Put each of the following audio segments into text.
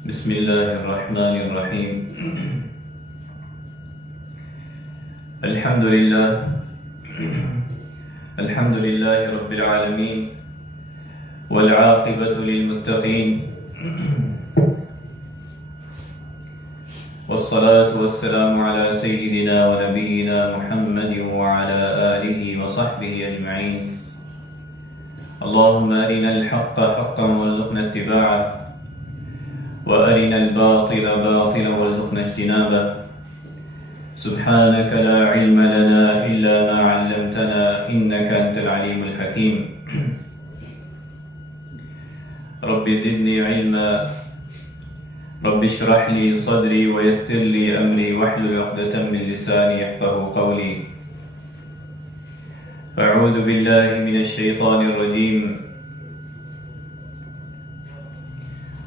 بسم الله الرحمن الرحيم. الحمد لله رب العالمين، والعاقبة للمتقين، والصلاة والسلام على سيدنا ونبينا محمد وعلى آله وصحبه أجمعين. اللهم أرنا الحق حقا وارزقنا اتباعه، وأرنا الباطل باطلا وارزقنا اجتنابه. سبحانك لا علم لنا إلا ما علمتنا إنك أنت العليم الحكيم. رب زدني علما، رب اشرح لي صدري ويسر لي أمري واحلل عقدة من لساني يفقهوا قولي. أعوذ بالله من الشيطان الرجيم.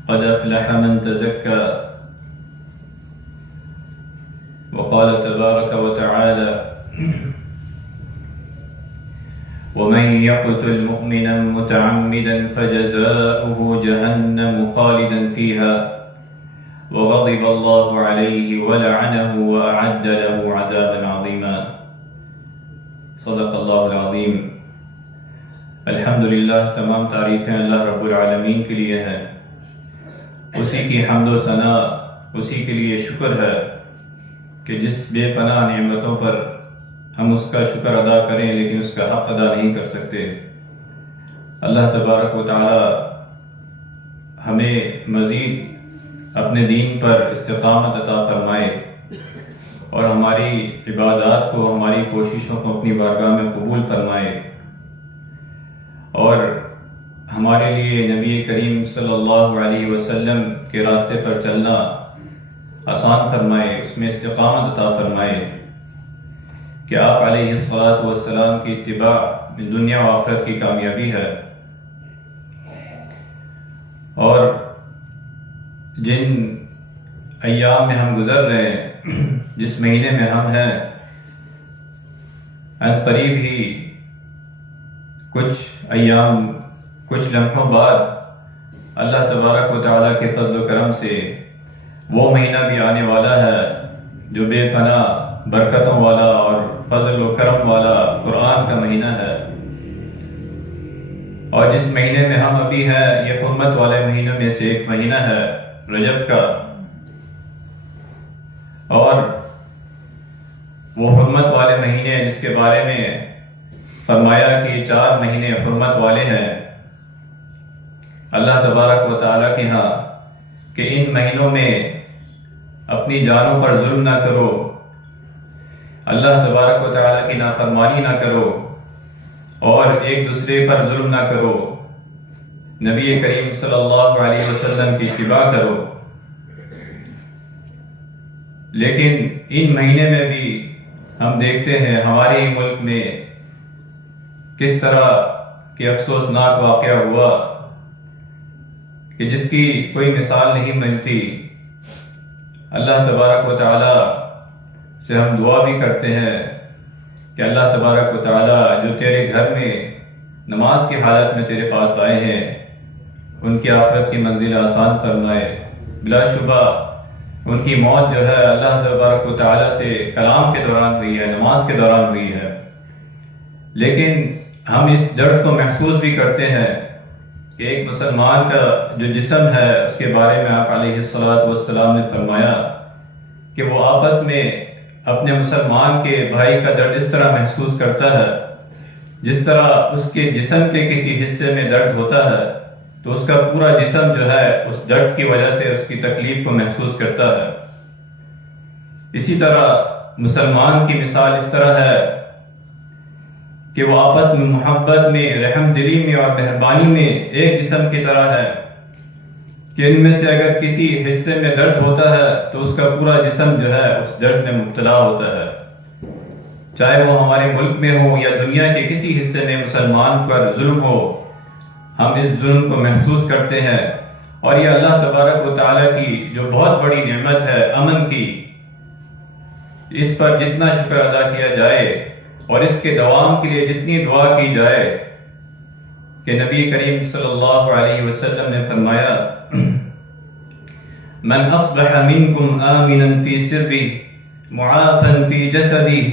قد أفلح من تزكى، وقال تبارك وتعالى: ومن يقتل مؤمنا متعمدا فجزاؤه جهنم خالدا فيها وغضب الله عليه ولعنه وأعد له عذابا عظيما. صدق اللہ العظیم. الحمدللہ، تمام تعریفیں اللہ رب العالمین کے لیے ہیں. اسی کی حمد و ثنا، اسی کے لیے شکر ہے کہ جس بے پناہ نعمتوں پر ہم اس کا شکر ادا کریں لیکن اس کا حق ادا نہیں کر سکتے. اللہ تبارک و تعالی ہمیں مزید اپنے دین پر استقامت عطا فرمائے اور ہماری عبادات کو، ہماری کوششوں کو اپنی بارگاہ میں قبول فرمائے، اور ہمارے لیے نبی کریم صلی اللہ علیہ وسلم کے راستے پر چلنا آسان فرمائے، اس میں استقامت عطا فرمائے کہ آپ علیہ الصلاۃ والسلام کی اتباع دنیا و آخرت کی کامیابی ہے. اور جن ایام میں ہم گزر رہے ہیں، جس مہینے میں ہم ہیں، ان قریب ہی کچھ ایام، کچھ لمحوں بعد اللہ تبارک و تعالیٰ کے فضل و کرم سے وہ مہینہ بھی آنے والا ہے جو بے پناہ برکتوں والا اور فضل و کرم والا قرآن کا مہینہ ہے. اور جس مہینے میں ہم ابھی ہیں، یہ حرمت والے مہینوں میں سے ایک مہینہ ہے، رجب کا. اور وہ حرمت والے مہینے جس کے بارے میں فرمایا کہ یہ 4 مہینے حرمت والے ہیں اللہ تبارک و تعالیٰ کے ہاں، کہ ان مہینوں میں اپنی جانوں پر ظلم نہ کرو، اللہ تبارک و تعالیٰ کی نافرمانی نہ کرو، اور ایک دوسرے پر ظلم نہ کرو، نبی کریم صلی اللہ علیہ وسلم کی اتباع کرو. لیکن ان مہینے میں بھی ہم دیکھتے ہیں ہمارے ملک میں کس طرح کہ افسوسناک واقعہ ہوا کہ جس کی کوئی مثال نہیں ملتی. اللہ تبارک و تعالی سے ہم دعا بھی کرتے ہیں کہ اللہ تبارک و تعالی جو تیرے گھر میں نماز کی حالت میں تیرے پاس آئے ہیں، ان کی آخرت کی منزل آسان فرمائے. بلا شبہ ان کی موت جو ہے اللہ تبارک و تعالی سے کلام کے دوران ہوئی ہے، نماز کے دوران ہوئی ہے. لیکن ہم اس درد کو محسوس بھی کرتے ہیں کہ ایک مسلمان کا جو جسم ہے اس کے بارے میں آپ علیہ الصلاۃ والسلام نے فرمایا کہ وہ آپس میں اپنے مسلمان کے بھائی کا درد اس طرح محسوس کرتا ہے جس طرح اس کے جسم کے کسی حصے میں درد ہوتا ہے تو اس کا پورا جسم جو ہے اس درد کی وجہ سے اس کی تکلیف کو محسوس کرتا ہے. اسی طرح مسلمان کی مثال اس طرح ہے کہ وہ آپس میں محبت میں، رحم دلی میں اور مہربانی میں ایک جسم کی طرح ہے کہ ان میں سے اگر کسی حصے میں درد ہوتا ہے تو اس کا پورا جسم جو ہے اس درد میں مبتلا ہوتا ہے. چاہے وہ ہمارے ملک میں ہو یا دنیا کے کسی حصے میں مسلمان پر ظلم ہو، ہم اس ظلم کو محسوس کرتے ہیں. اور یہ اللہ تبارک و تعالیٰ کی جو بہت بڑی نعمت ہے امن کی، اس پر جتنا شکر ادا کیا جائے اور اس کے دوام کے لیے جتنی دعا کی جائے کہ نبی کریم صلی اللہ علیہ وسلم نے فرمایا من اصبح منكم آمنا في سربه معافا في جسده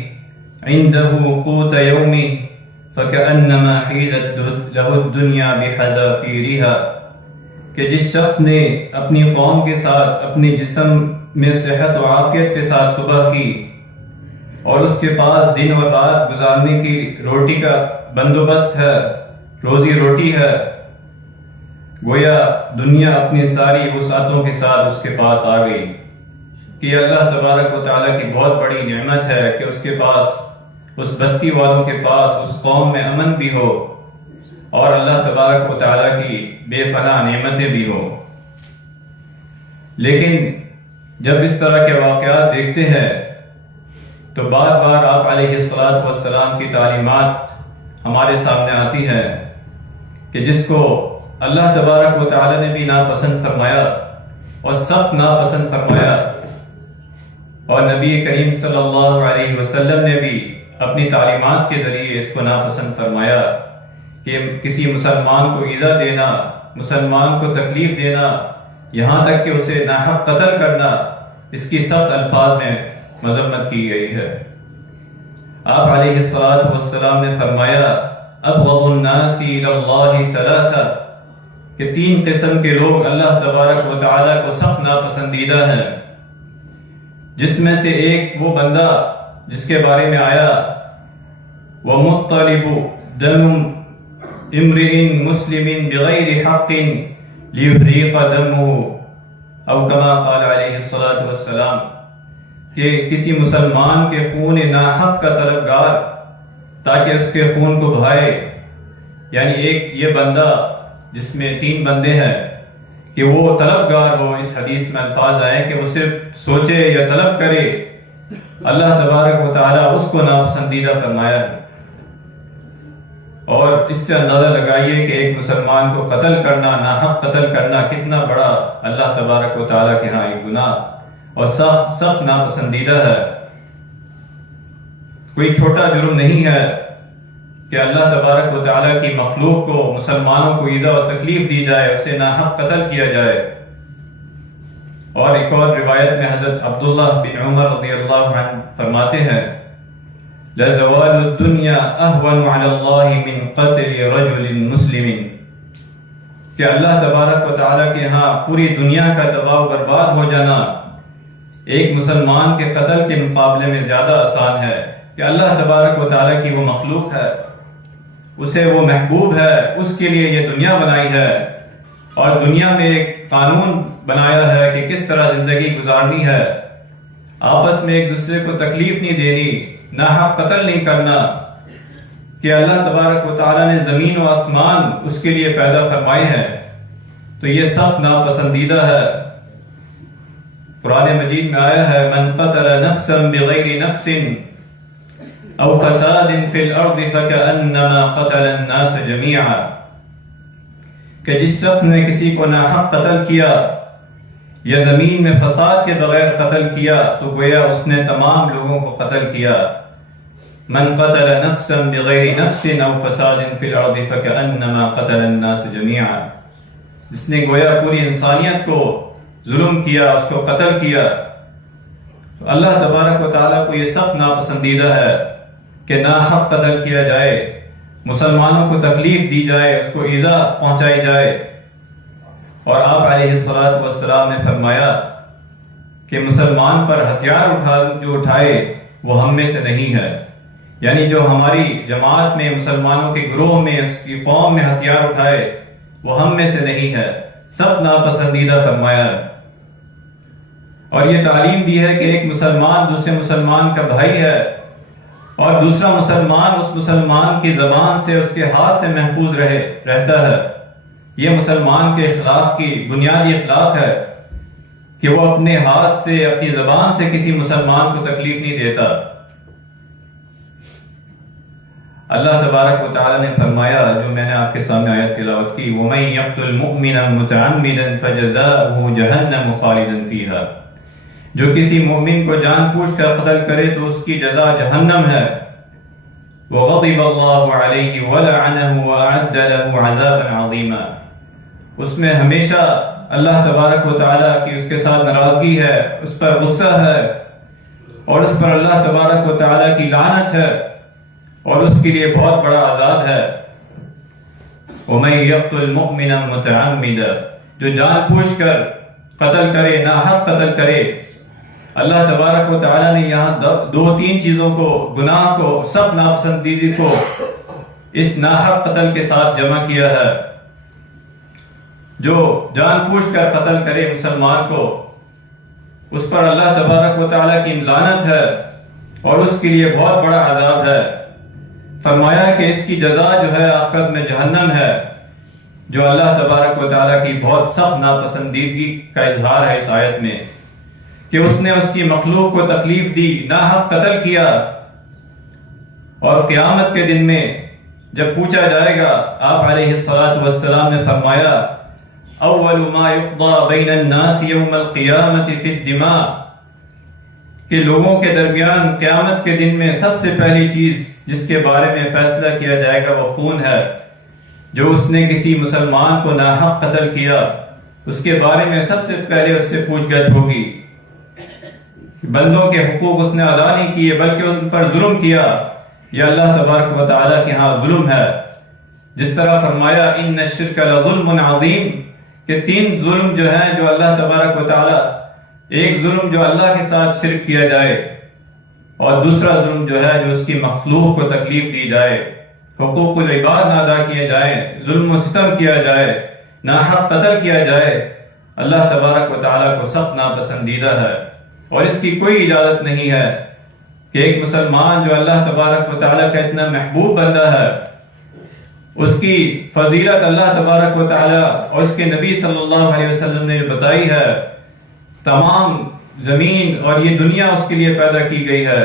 عنده قوت يومه فكأنما حیزت له الدنیا بحذافیرها، کہ جس شخص نے اپنی قوم کے ساتھ اپنے جسم میں صحت و عافیت کے ساتھ صبح کی اور اس کے پاس دن اور رات گزارنے کی روٹی کا بندوبست ہے، روزی روٹی ہے، گویا دنیا اپنی ساری وسعتوں کے ساتھ اس کے پاس آ گئی. کہ اللہ تبارک و تعالیٰ کی بہت بڑی نعمت ہے کہ اس کے پاس، اس بستی والوں کے پاس، اس قوم میں امن بھی ہو اور اللہ تبارک و تعالیٰ کی بے پناہ نعمتیں بھی ہو. لیکن جب اس طرح کے واقعات دیکھتے ہیں تو بار بار آپ علیہ الصلاۃ والسلام کی تعلیمات ہمارے سامنے آتی ہے کہ جس کو اللہ تبارک و تعالیٰ نے بھی ناپسند فرمایا اور سخت ناپسند فرمایا، اور نبی کریم صلی اللہ علیہ وسلم نے بھی اپنی تعلیمات کے ذریعے اس کو ناپسند فرمایا کہ کسی مسلمان کو ایذا دینا، مسلمان کو تکلیف دینا، یہاں تک کہ اسے ناحق قتل کرنا، اس کی سخت الفاظ میں مذمت کی گئی ہے. آپ علیہ الصلاۃ والسلام نے فرمایا ابغض الناس الی اللہ ثلاثہ، کہ 3 قسم کے لوگ اللہ تبارک و تعالیٰ کو سخت ناپسندیدہ ہیں، جس میں سے ایک وہ بندہ جس کے بارے میں آیا وَمُطَّلِبُ دَمُ امْرِئٍ مُسْلِمٍ بِغَيْرِ حَقٍ لِيُحْرِقَ دَمُهُ، او کما قال علیہ الصلاۃ والسلام، کہ کسی مسلمان کے خون ناحق کا طلبگار تاکہ اس کے خون کو بہائے. یعنی ایک یہ بندہ جس میں 3 بندے ہیں کہ وہ طلبگار ہو، اس حدیث میں الفاظ آئے کہ وہ صرف سوچے یا طلب کرے، اللہ تبارک و تعالیٰ اس کو ناپسندیدہ فرمایا ہے. اور اس سے اندازہ لگائیے کہ ایک مسلمان کو قتل کرنا، ناحق قتل کرنا کتنا بڑا اللہ تبارک و تعالیٰ کے ہاں ایک گناہ اور سخت ناپسندیدہ ہے. کوئی چھوٹا جرم نہیں ہے کہ اللہ تبارک و تعالیٰ کی مخلوق کو، مسلمانوں کو ایذا و تکلیف دی جائے، اسے ناحق قتل کیا جائے. اور ایک اور روایت میں حضرت عبداللہ بن عمر رضی اللہ عنہ فرماتے ہیں لَزَوَالُ الدُّنْيَا أَهْوَنُ عَلَى اللَّهِ مِنْ قَتْلِ رَجُلٍ مُسْلِمٍ، کہ اللہ تبارک و تعالیٰ کے ہاں پوری دنیا کا تباہ و برباد ہو جانا ایک مسلمان کے قتل کے مقابلے میں زیادہ آسان ہے. کہ اللہ تبارک و تعالیٰ کی وہ مخلوق ہے، اسے وہ محبوب ہے، اس کے لیے یہ دنیا بنائی ہے اور دنیا میں ایک قانون بنایا ہے کہ کس طرح زندگی گزارنی ہے، آپس میں ایک دوسرے کو تکلیف نہیں دینی، ناحق قتل نہیں کرنا. کہ اللہ تبارک و تعالیٰ نے زمین و آسمان اس کے لیے پیدا فرمائے ہیں، تو یہ سخت ناپسندیدہ ہے. قرآن مجید میں آیا ہے من قتل نفسا بغیر نفس او فساد فی الارض فکأنما قتل الناس جميعا، کہ جس شخص نے کسی کو ناحق قتل کیا یا زمین میں فساد کے بغیر قتل کیا تو گویا اس نے تمام لوگوں کو قتل کیا. من قتل نفسا بغیر نفس او فساد فی الارض فکأنما قتل الناس جميعا، جس نے گویا پوری انسانیت کو ظلم کیا، اس کو قتل کیا. تو اللہ تبارک و تعالیٰ کو یہ سخت ناپسندیدہ ہے کہ ناحق قتل کیا جائے، مسلمانوں کو تکلیف دی جائے، اس کو ایذا پہنچائی جائے. اور آپ علیہ الصلاۃ والسلام نے فرمایا کہ مسلمان پر ہتھیار جو اٹھائے وہ ہم میں سے نہیں ہے. یعنی جو ہماری جماعت میں، مسلمانوں کے گروہ میں، اس کی قوم میں ہتھیار اٹھائے وہ ہم میں سے نہیں ہے، سخت ناپسندیدہ فرمایا ہے. اور یہ تعلیم دی ہے کہ ایک مسلمان دوسرے مسلمان کا بھائی ہے اور دوسرا مسلمان اس مسلمان کی زبان سے، اس کے ہاتھ سے محفوظ رہتا ہے. یہ مسلمان کے اخلاق کی بنیادی اخلاق ہے کہ وہ اپنے ہاتھ سے، اپنی زبان سے کسی مسلمان کو تکلیف نہیں دیتا. اللہ تبارک و تعالیٰ نے فرمایا، جو میں نے آپ کے سامنے آیت تلاوت کی، وَمَن يَقْتُلْ مُؤْمِنًا مُتَعَمِّدًا فَجَزَاؤُهُ جَهَنَّمُ خَالِدًا فِيهَا، جو کسی مومن کو جان بوجھ کر قتل کرے تو اس کی جزا جہنم ہے. وَغَضِبَ اللَّهُ عَلَيْهِ وَلَعَنَهُ وَأَعَدَّ لَهُ عَذَابًا عَظِيمًا، اس میں ہمیشہ اللہ تبارک و تعالیٰ کی اس کے ساتھ ناراضگی ہے، اس پر غصہ ہے، اور اس پر اللہ تبارک و تعالیٰ کی لعنت ہے، اور اس کے لیے بہت بڑا عذاب ہے۔ وَمَن يَقْتُلْ مُؤْمِنًا مُتَعَمِّدًا، جو جان بوجھ کر قتل کرے، ناحق قتل کرے۔ اللہ تبارک و تعالیٰ نے یہاں دو تین چیزوں کو، گناہ کو، سب ناپسندیدگی کو اس ناحق قتل کے ساتھ جمع کیا ہے۔ جو جان بوجھ کر قتل کرے مسلمان کو، اس پر اللہ تبارک و تعالیٰ کی لعنت ہے، اور اس کے لیے بہت بڑا عذاب ہے۔ فرمایا کہ اس کی جزا جو ہے آخرت میں جہنم ہے، جو اللہ تبارک و تعالیٰ کی بہت سخت ناپسندیدگی کا اظہار ہے اس آیت میں، کہ اس نے اس کی مخلوق کو تکلیف دی، ناحق قتل کیا، اور قیامت کے دن میں جب پوچھا جائے گا، آپ علیہ الصلاۃ والسلام نے فرمایا اول ما یقضى بین الناس یوم القیامت فی الدماء، کہ لوگوں کے درمیان قیامت کے دن میں سب سے پہلی چیز جس کے بارے میں فیصلہ کیا جائے گا وہ خون ہے۔ جو اس نے کسی مسلمان کو ناحق قتل کیا، اس کے بارے میں سب سے پہلے اس سے پوچھ گچھ ہوگی۔ بندوں کے حقوق اس نے ادا نہیں کیے بلکہ ان پر ظلم کیا، یہ اللہ تبارک و تعالیٰ کے ہاں ظلم ہے۔ جس طرح فرمایا ان الشرک لظلم عظیم، کہ تین ظلم جو ہیں جو اللہ تبارک و تعالیٰ، ایک ظلم جو اللہ کے ساتھ شرک کیا جائے، اور دوسرا ظلم جو ہے جو اس کی مخلوق کو تکلیف دی جائے، حقوق العباد نہ ادا کیے جائیں، ظلم و ستم کیا جائے، ناحق قتل کیا جائے، اللہ تبارک و تعالیٰ کو سخت ناپسندیدہ ہے، اور اس کی کوئی اجازت نہیں ہے کہ ایک مسلمان جو اللہ تبارک و تعالیٰ کا اتنا محبوب بندہ ہے، اس کی فضیلت اللہ تبارک و تعالیٰ اور اس کے نبی صلی اللہ علیہ وسلم نے جو بتائی ہے، تمام زمین اور یہ دنیا اس کے لیے پیدا کی گئی ہے،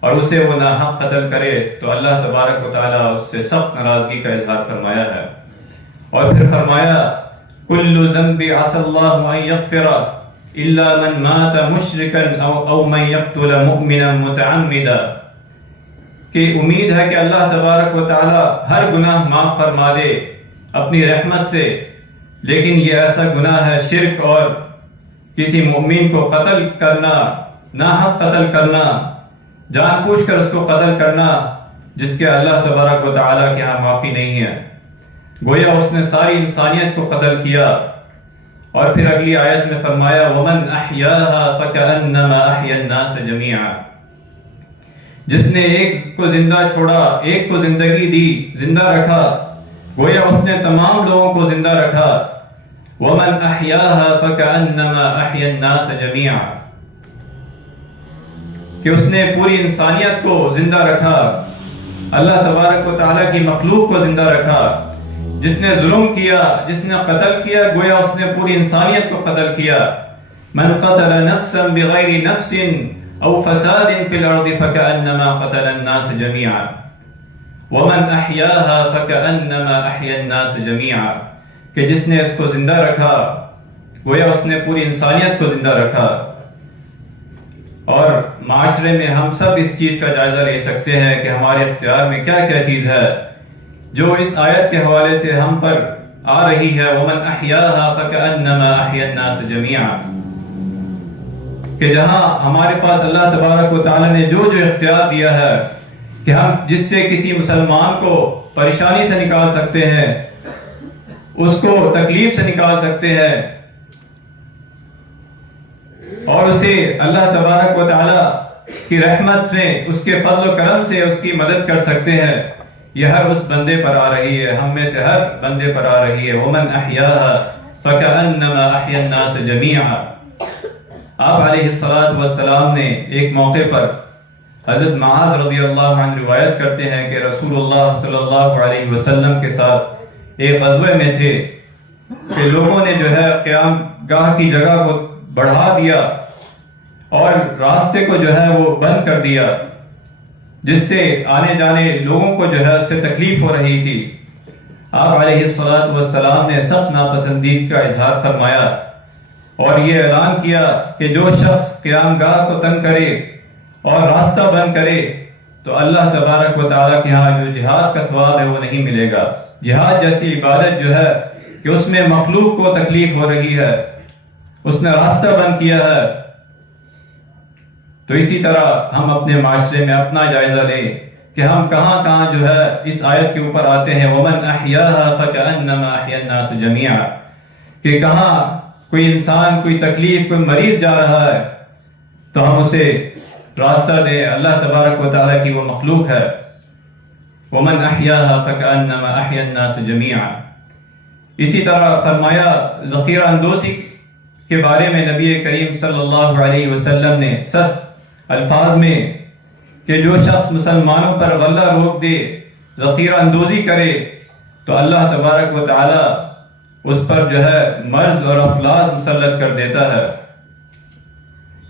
اور اسے وہ ناحق قتل کرے تو اللہ تبارک و تعالیٰ اس سے سخت ناراضگی کا اظہار فرمایا ہے۔ اور پھر فرمایا کل ذنب عسى الله ان يغفر الا من مات مشركا او من يقتل مؤمنا متعمدا، کہ امید ہے کہ اللہ تبارک و تعالیٰ ہر گناہ معاف فرما دے اپنی رحمت سے، لیکن یہ ایسا گناہ ہے شرک اور کسی مومن کو قتل کرنا، ناحق قتل کرنا، جان بوجھ کر اس کو قتل کرنا، جس کے اللہ تبارک و تعالیٰ کے ہاں معافی نہیں ہے۔ گویا اس نے ساری انسانیت کو قتل کیا۔ اور پھر اگلی آیت میں فرمایا وَمَنْ أَحْيَاهَا فَكَأَنَّمَا أَحْيَا النَّاسَ جَمِيعًا، جس نے ایک کو زندہ چھوڑا، ایک کو زندگی دی، زندہ رکھا، گویا اس نے تمام لوگوں کو زندہ رکھا۔ وَمَنْ أَحْيَاهَا فَكَأَنَّمَا أَحْيَا النَّاسَ جَمِيعًا، کہ اس نے پوری انسانیت کو زندہ رکھا، اللہ تبارک و تعالیٰ کی مخلوق کو زندہ رکھا۔ جس نے ظلم کیا، جس نے قتل کیا، گویا اس نے پوری انسانیت کو قتل کیا۔ من قتل نفسا بغیر نفس او فساد فی الارض فکأنما قتل الناس جميعا ومن احیاها فکأنما احیا الناس جميعا، کہ جس نے اس کو زندہ رکھا گویا اس نے پوری انسانیت کو زندہ رکھا۔ اور معاشرے میں ہم سب اس چیز کا جائزہ لے سکتے ہیں کہ ہمارے اختیار میں کیا کیا چیز ہے جو اس آیت کے حوالے سے ہم پر آ رہی ہے، وَمَنْ أَحْيَاهَا فَكَأَنَّمَا أَحْيَا النَّاسَ جَمِيعًا، کہ جہاں ہمارے پاس اللہ تبارک و تعالیٰ نے جو جو اختیار دیا ہے کہ ہم جس سے کسی مسلمان کو پریشانی سے نکال سکتے ہیں، اس کو تکلیف سے نکال سکتے ہیں، اور اسے اللہ تبارک و تعالیٰ کی رحمت میں اس کے فضل و کرم سے اس کی مدد کر سکتے ہیں، یہ ہر اس بندے پر آ رہی ہے، ہم میں سے ہر بندے پر آ رہی ہے۔ وَمَنْ أَحْيَاهَا فَكَأَنَّمَا أَحْيَا النَّاسَ جَمِيعًا۔ آپ علیہ الصلاۃ والسلام نے ایک موقع پر حضرت معاذ رضی اللہ عنہ روایت کرتے ہیں کہ رسول اللہ صلی اللہ علیہ وسلم کے ساتھ ایک غزوے میں تھے کہ لوگوں نے جو ہے قیام گاہ کی جگہ کو بڑھا دیا اور راستے کو جو ہے وہ بند کر دیا، جس سے آنے جانے لوگوں کو جو ہے اس سے تکلیف ہو رہی تھی۔ آپ علیہ الصلاۃ والسلام نے سخت ناپسندیدگی کا اظہار فرمایا اور یہ اعلان کیا کہ جو شخص قیام گاہ کو تنگ کرے اور راستہ بند کرے تو اللہ تبارک و تعالیٰ کے ہاں جو جہاد کا ثواب ہے وہ نہیں ملے گا۔ جہاد جیسی عبادت جو ہے کہ اس میں مخلوق کو تکلیف ہو رہی ہے، اس نے راستہ بند کیا ہے، تو اسی طرح ہم اپنے معاشرے میں اپنا جائزہ لیں کہ ہم کہاں کہاں جو ہے اس آیت کے اوپر آتے ہیں وَمَنْ أَحْيَاهَا فَكَأَنَّمَا أَحْيَا النَّاسَ جَمِيعًا، کہ کہاں کوئی انسان کوئی تکلیف کوئی مریض جا رہا ہے تو ہم اسے راستہ دیں۔ اللہ تبارک و تعالیٰ کی وہ مخلوق ہے، وَمَنْ أَحْيَاهَا فَكَأَنَّمَا أَحْيَا النَّاسَ جَمِيعًا۔ اسی طرح فرمایا ذخیرہ اندوزی کے بارے میں نبی کریم صلی اللہ علیہ وسلم نے سخت الفاظ میں کہ جو شخص مسلمانوں پر غلہ روک دے، ذخیرہ اندوزی کرے، تو اللہ تبارک و تعالی اس پر جو ہے مرض اور افلاس مسلط کر دیتا ہے،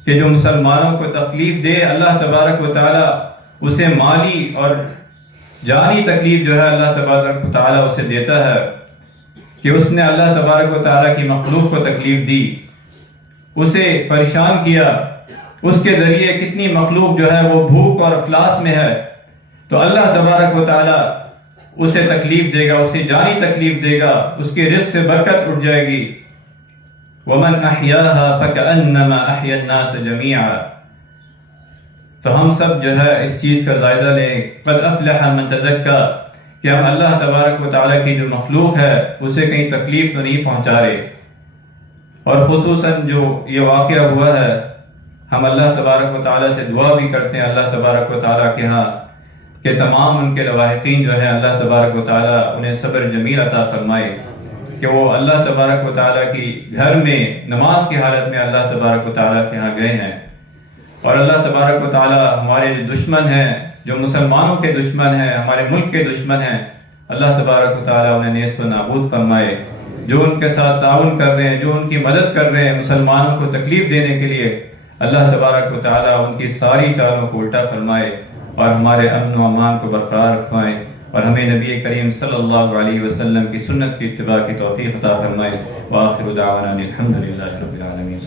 کہ جو مسلمانوں کو تکلیف دے اللہ تبارک و تعالی اسے مالی اور جانی تکلیف جو ہے اللہ تبارک و تعالی اسے دیتا ہے، کہ اس نے اللہ تبارک و تعالی کی مخلوق کو تکلیف دی، اسے پریشان کیا، اس کے ذریعے کتنی مخلوق جو ہے وہ بھوک اور افلاس میں ہے، تو اللہ تبارک و تعالی اسے تکلیف دے گا، اسے جانی تکلیف دے گا، اس کے رزق سے برکت اٹھ جائے گی۔ وَمَنْ أَحْيَاهَا فَكَأَنَّمَا أَحْيَا النَّاسَ جَمِيعًا۔ تو ہم سب جو ہے اس چیز کا جائزہ لیں، قَدْ أَفْلَحَ مَنْ تَزَكَّىٰ، کہ ہم اللہ تبارک و تعالیٰ کی جو مخلوق ہے اسے کہیں تکلیف تو نہیں پہنچا رہے۔ اور خصوصاً جو یہ واقعہ ہوا ہے، ہم اللہ تبارک و تعالیٰ سے دعا بھی کرتے ہیں اللہ تبارک و تعالیٰ کے ہاں کہ تمام ان کے لواحقین جو ہے اللہ تبارک و تعالیٰ انہیں صبر جمیل عطا فرمائے، کہ وہ اللہ تبارک و تعالیٰ کی گھر میں نماز کی حالت میں اللہ تبارک و تعالیٰ کے ہاں گئے ہیں، اور اللہ تبارک و تعالیٰ ہمارے جو دشمن ہیں، جو مسلمانوں کے دشمن ہیں، ہمارے ملک کے دشمن ہیں، اللہ تبارک و تعالیٰ انہیں نیست و نابود فرمائے۔ جو ان کے ساتھ تعاون کر رہے ہیں، جو ان کی مدد کر رہے ہیں مسلمانوں کو تکلیف دینے کے لیے، اللہ تبارک و تعالیٰ ان کی ساری چالوں کو الٹا فرمائے اور ہمارے امن و امان کو برقرار رکھوائے، اور ہمیں نبی کریم صلی اللہ علیہ وسلم کی سنت کی اتباع کی توفیق عطا فرمائے۔ وآخر دعوانا الحمد للہ رب العالمین۔